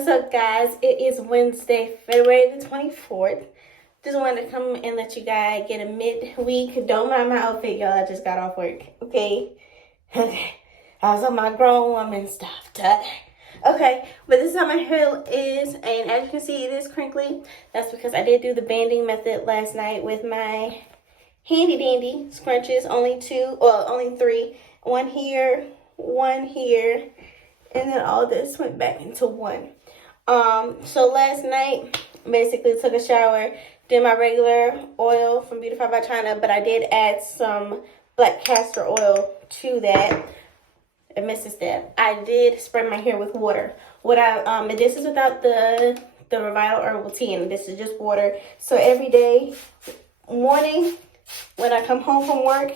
What's up, guys? It is Wednesday, February the 24th. Just wanted to come and let you guys get a midweek. Don't mind my outfit, y'all. I just got off work. Okay. I was on my grown woman stuff today. Okay, but this is how my hair is, and as you can see, it is crinkly. That's because I did do the banding method last night with my handy dandy scrunches. Only three. One here, and then all this went back into one. So last night, basically took a shower, did my regular oil from Microfiber Towels, but I did add some black castor oil to that. I missed a step. I did spray my hair with water. This is without the Revital Herbal Tea, and this is just water. So every day, morning, when I come home from work,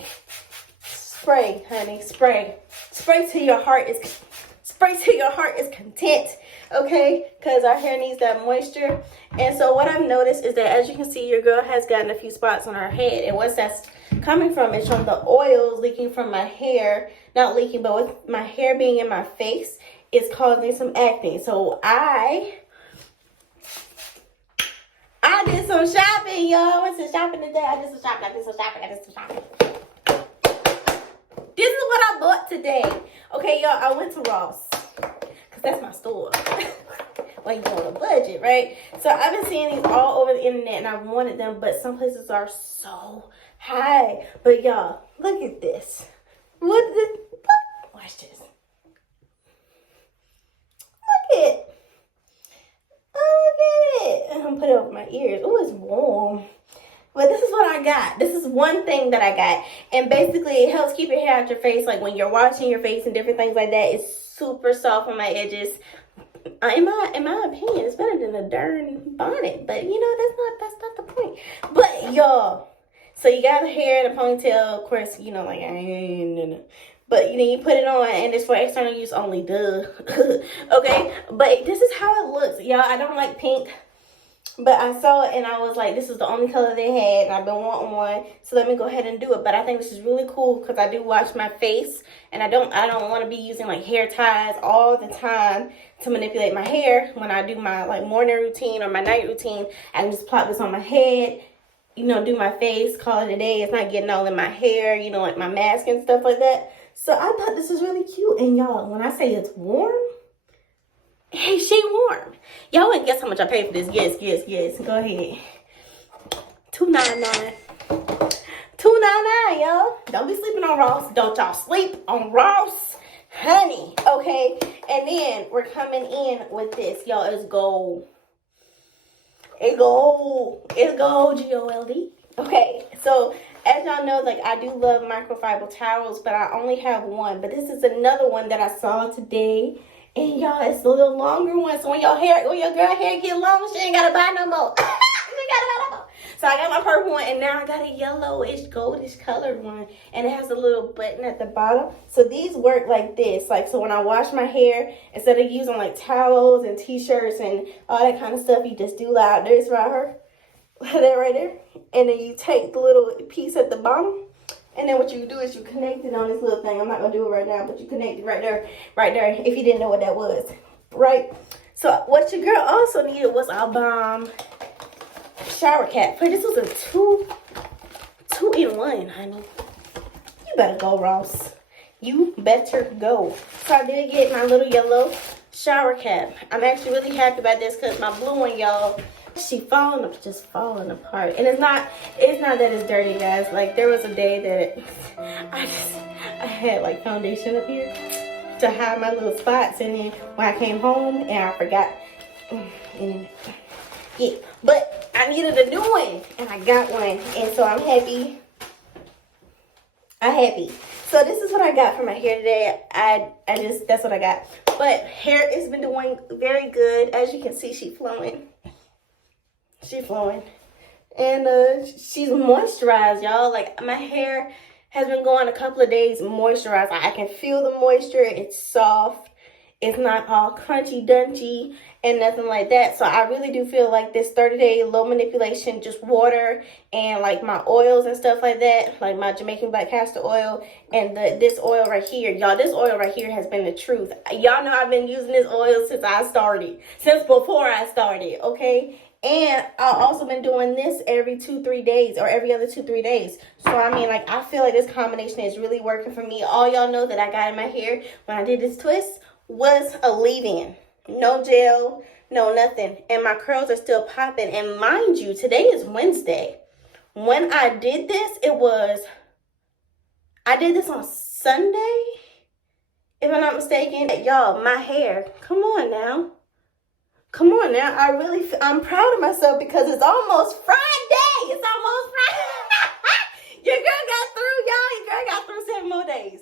spray, honey, spray. Spray till your heart is content, okay? Because our hair needs that moisture. And so what I've noticed is that, as you can see, your girl has gotten a few spots on her head. And what's that's coming from is from the oils leaking from my hair. Not leaking, but with my hair being in my face, it's causing some acne. So I did some shopping, y'all. I went to shopping today. I did some shopping. This is what I bought today. Okay, y'all, I went to Ross. Because that's my store. Like, you on a budget, right? So I've been seeing these all over the internet, and I wanted them, but some places are so high. But y'all, look at this. Watch this. Look at it. I'm gonna put it over my ears. Oh, it's warm. But this is what I got. This is one thing that I got. And basically, it helps keep your hair out your face. Like, when you're washing your face and different things like that, it's super soft on my edges. In my opinion, it's better than a darn bonnet. But, you know, that's not the point. But, y'all, so you got the hair in a ponytail. Of course, you know, like, but, you know, you put it on, and it's for external use only. Duh. Okay? But this is how it looks. Y'all, I don't like pink. But I saw it and I was like, this is the only color they had, and I've been wanting one, so let me go ahead and do it. But I think this is really cool because I do wash my face, and I don't want to be using like hair ties all the time to manipulate my hair. When I do my like morning routine or my night routine, I can just plop this on my head, you know, do my face, call it a day. It's not getting all in my hair, you know, like my mask and stuff like that. So I thought this was really cute. And y'all, when I say it's warm, hey, she warm. Y'all wouldn't guess how much I paid for this. Yes. Go ahead. $2.99. $2.99, y'all. Don't be sleeping on Ross. Don't y'all sleep on Ross, honey. Okay. And then we're coming in with this, y'all. It's gold. It's gold. G-O-L-D. Okay. So as y'all know, like, I do love Microfiber Towels, but I only have one. But this is another one that I saw today. And y'all, it's a little longer one. So when your girl hair get long, she ain't gotta buy no more. So I got my purple one, and now I got a yellowish, goldish colored one. And it has a little button at the bottom. So these work like this. Like, so when I wash my hair, instead of using like towels and t-shirts and all that kind of stuff, you just do like this right here. That right there. And then you take the little piece at the bottom. And then what you do is you connect it on this little thing. I'm not going to do it right now, but you connect it right there, if you didn't know what that was, right? So what your girl also needed was a bomb shower cap. This was a two-in-one, honey. You better go, Ross. You better go. So I did get my little yellow shower cap. I'm actually really happy about this because my blue one, y'all, just falling apart. And it's not that it's dirty, guys. Like, there was a day that I had like foundation up here to hide my little spots, and then when I came home and I forgot, and yeah, but I needed a new one and I got one, and so I'm happy. So this is what I got for my hair today. That's what I got. But hair has been doing very good. As you can see, she's flowing. And she's moisturized, y'all. Like, my hair has been going a couple of days moisturized. I can feel the moisture. It's soft. It's not all crunchy dunchy and nothing like that. So I really do feel like this 30-day low manipulation, just water and like my oils and stuff like that, like my Jamaican black castor oil and this oil right here, y'all, this oil right here has been the truth. Y'all know I've been using this oil since before I started, okay? And I've also been doing this every 2-3 days, or every other 2-3 days. So I mean, like, I feel like this combination is really working for me. All y'all know that I got in my hair when I did this twist was a leave-in. No gel, no nothing. And my curls are still popping. And mind you, today is Wednesday. When I did this, I did this on Sunday, if I'm not mistaken. Y'all, my hair, come on now. Come on now. I'm proud of myself because it's almost Friday. It's almost Friday. Your girl got through, y'all. Your girl got through 7 more days.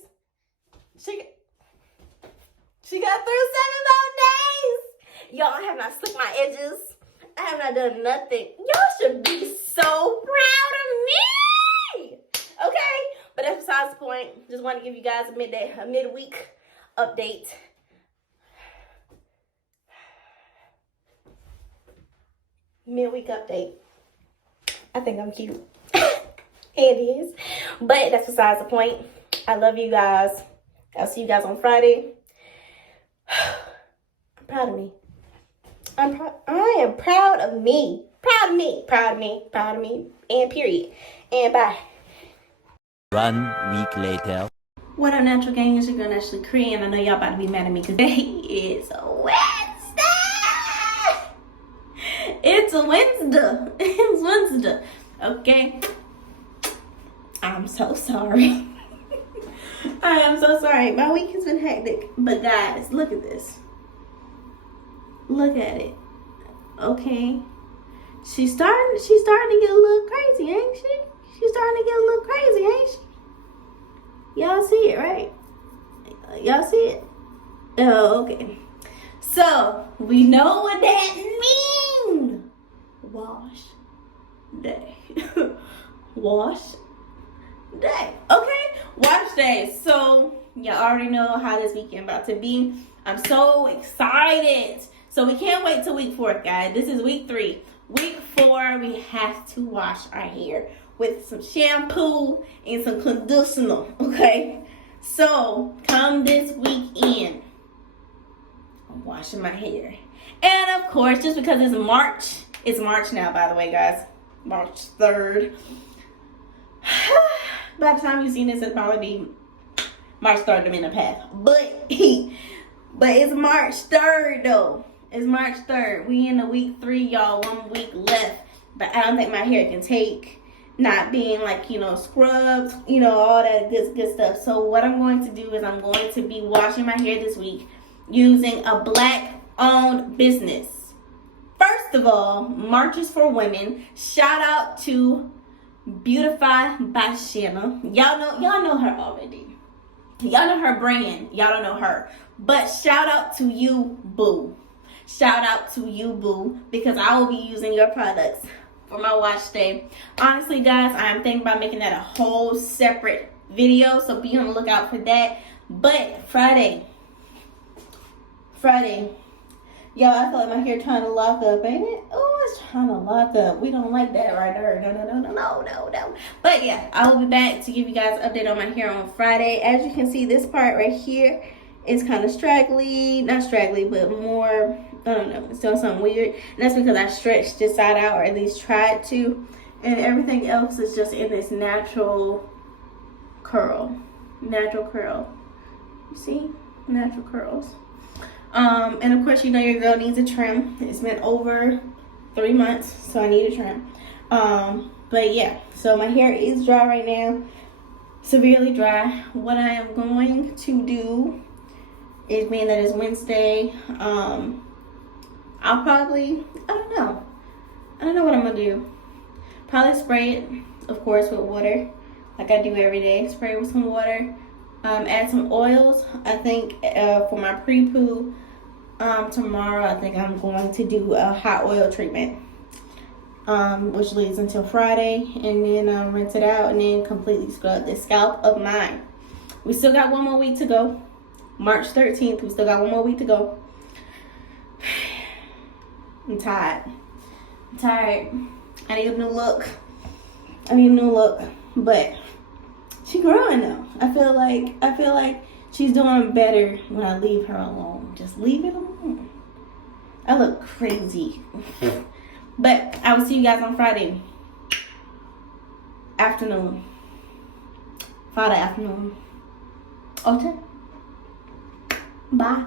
She got through 7 more days. Y'all, I have not slicked my edges. I have not done nothing. Y'all should be so proud of me. Okay? But that's besides the point. Just want to give you guys a midweek update. Midweek update. I think I'm cute. It is. But that's besides the point. I love you guys. I'll see you guys on Friday. I'm proud of me. I am proud of me. Proud of me. Proud of me. Proud of me. And period. And bye. 1 week later. What up, natural gang? It's your girl, Naturally Korean. I know y'all about to be mad at me because today is Wednesday. It's a Wednesday. It's Wednesday. Okay. I'm so sorry. I am so sorry. My week has been hectic. But guys, look at this. Look at it. Okay. She's starting to get a little crazy, ain't she? She's starting to get a little crazy, ain't she? Y'all see it, right? Y'all see it? Oh, okay. So, we know what that means. Wash day. Wash day. Okay? Wash day. So, y'all already know how this weekend about to be. I'm so excited. So, we can't wait till week 4, guys. This is week 3. Week 4, we have to wash our hair with some shampoo and some conditioner, okay? So, come this weekend, I'm washing my hair. And of course, just because it's March now, by the way, guys. March 3rd. By the time you've seen this, it'll probably be March 3rd, I'm in the path. But it's March 3rd, though. It's March 3rd. We in the week 3, y'all. 1 week left. But I don't think my hair can take not being like, scrubbed, all that good stuff. So what I'm going to do is I'm going to be washing my hair this week using a black-owned business. First of all, March is for women. Shout out to Beautify by Shanna. Y'all know her already. Y'all know her brand. Y'all don't know her. But shout out to you, boo. Shout out to you, boo, because I will be using your products for my wash day. Honestly, guys, I'm thinking about making that a whole separate video, so be on the lookout for that. But Friday, y'all, I feel like my hair trying to lock up, ain't it? Oh, it's trying to lock up. We don't like that right there. No. But yeah, I will be back to give you guys an update on my hair on Friday. As you can see, this part right here is kind of straggly, not straggly, but more, I don't know, it's still something weird. And that's because I stretched this side out, or at least tried to. And everything else is just in this natural curl. You see? Natural curls. And of course, your girl needs a trim. It's been over 3 months, so I need a trim. But yeah, so my hair is dry right now. Severely dry. What I am going to do is, being that it's Wednesday, I'll probably, I don't know what I'm gonna do. Probably spray it, of course, with water, like I do every day. Spray it with some water. Add some oils. I think for my pre-poo tomorrow, I think I'm going to do a hot oil treatment, which leads until Friday, and then rinse it out and then completely scrub this scalp of mine. We still got 1 more week to go. March 13th. We still got one more week to go. I'm tired. I'm tired. I need a new look. But she's growing though. I feel like she's doing better when I leave her alone. Just leave it alone. I look crazy. But I will see you guys on Friday afternoon. Friday afternoon. Okay. Bye.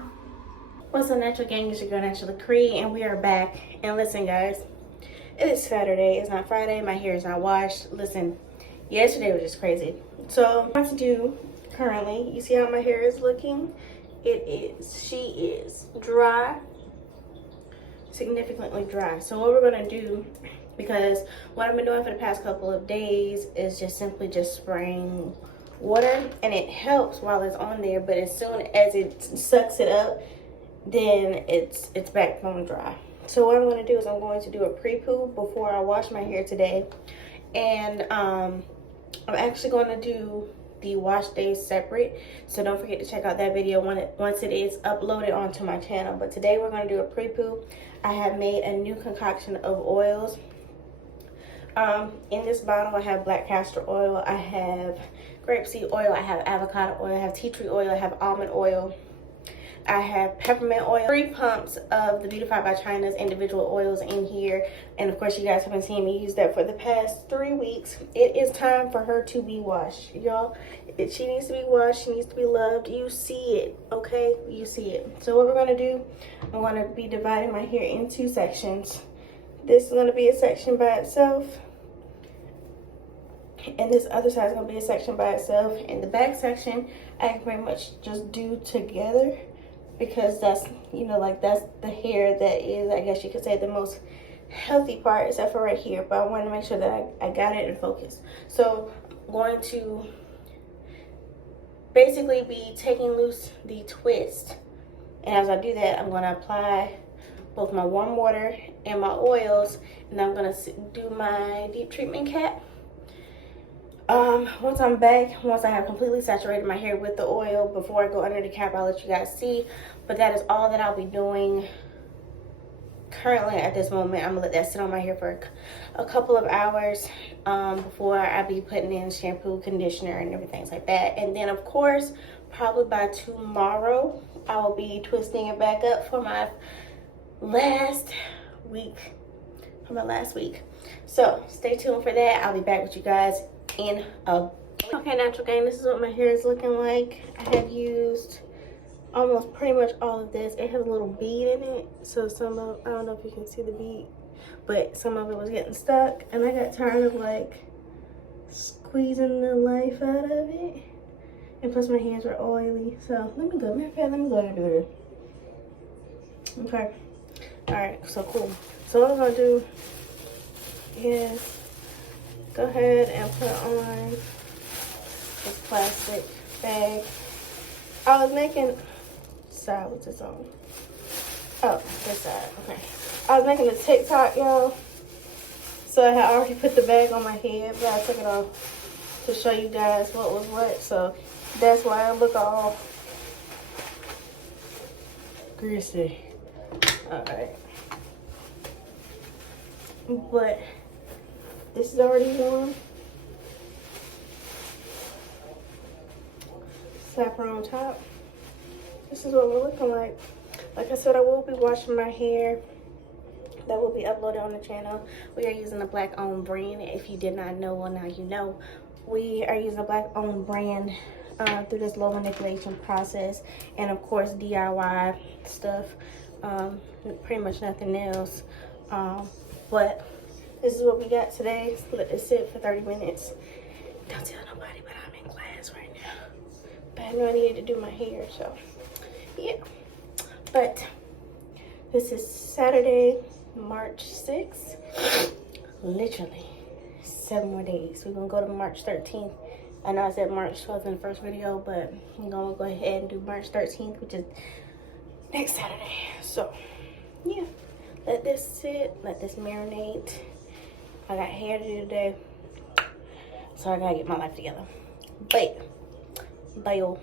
What's up, natural gang? It's your girl Naturally Cree, and we are back. And listen, guys, it is Saturday. It's not Friday. My hair is not washed. Listen, yesterday was just crazy. So what I'm to do currently, you see how my hair is looking? She is dry, significantly dry. So what we're gonna do, because what I've been doing for the past couple of days is just simply just spraying water, and it helps while it's on there, but as soon as it sucks it up, then it's back bone dry. So what I'm going to do is I'm going to do a pre-poo before I wash my hair today, and I'm actually going to do the wash days separate, so don't forget to check out that video once it is uploaded onto my channel. But today we're going to do a pre-poo. I have made a new concoction of oils. In this bottle I have black castor oil, I have grapeseed oil, I have avocado oil, I have tea tree oil, I have almond oil, I have peppermint oil, 3 pumps of the Beautified by China's individual oils in here. And of course you guys have been seeing me use that for the past 3 weeks. It is time for her to be washed, y'all. She needs to be washed, she needs to be loved. You see it, okay? You see it. So what we're going to do, I'm going to be dividing my hair into sections. This is going to be a section by itself, and this other side is going to be a section by itself. And the back section I can pretty much just do together, because that's, you know, like that's the hair that is, I guess you could say, the most healthy part, except for right here. But I want to make sure that I got it in focus. So I'm going to basically be taking loose the twist, and as I do that, I'm going to apply both my warm water and my oils, and I'm going to do my deep treatment cap. Once I'm back, once I have completely saturated my hair with the oil, before I go under the cap, I'll let you guys see. But that is all that I'll be doing currently at this moment. I'm gonna let that sit on my hair for a couple of hours before I be putting in shampoo, conditioner, and everything like that. And then of course, probably by tomorrow, I will be twisting it back up for my last week. So stay tuned for that. I'll be back with you guys in a... Okay, natural gang, this is what my hair is looking like. I have used almost pretty much all of this. It has a little bead in it, so some of, I don't know if you can see the bead, but some of it was getting stuck, and I got tired of like squeezing the life out of it, and plus my hands were oily. So let me go, matter of fact, let me go and do it. Okay, all right, so cool. So what I'm gonna do is go ahead and put on this plastic bag. I was making, side, what's this on? Oh, this side, okay. I was making a TikTok, y'all. So I had already put the bag on my head, but I took it off to show you guys what was what. So that's why I look all greasy. All right. But this is already warm. Slap her on top. This is what we're looking like. Like I said, I will be washing my hair. That will be uploaded on the channel. We are using a black owned brand. If you did not know, well, now you know. We are using a black owned brand through this low manipulation process, and of course DIY stuff. Pretty much nothing else. But this is what we got today. Let this sit for 30 minutes. Don't tell nobody, but I'm in class right now. But I know I needed to do my hair, so yeah. But this is Saturday, March 6th. Literally 7 more days. We're gonna go to March 13th. I know I said March 12th in the first video, but I'm gonna go ahead and do March 13th, which is next Saturday. So yeah, let this sit, let this marinate. I got hair to do today, so I gotta get my life together. Bye, y'all.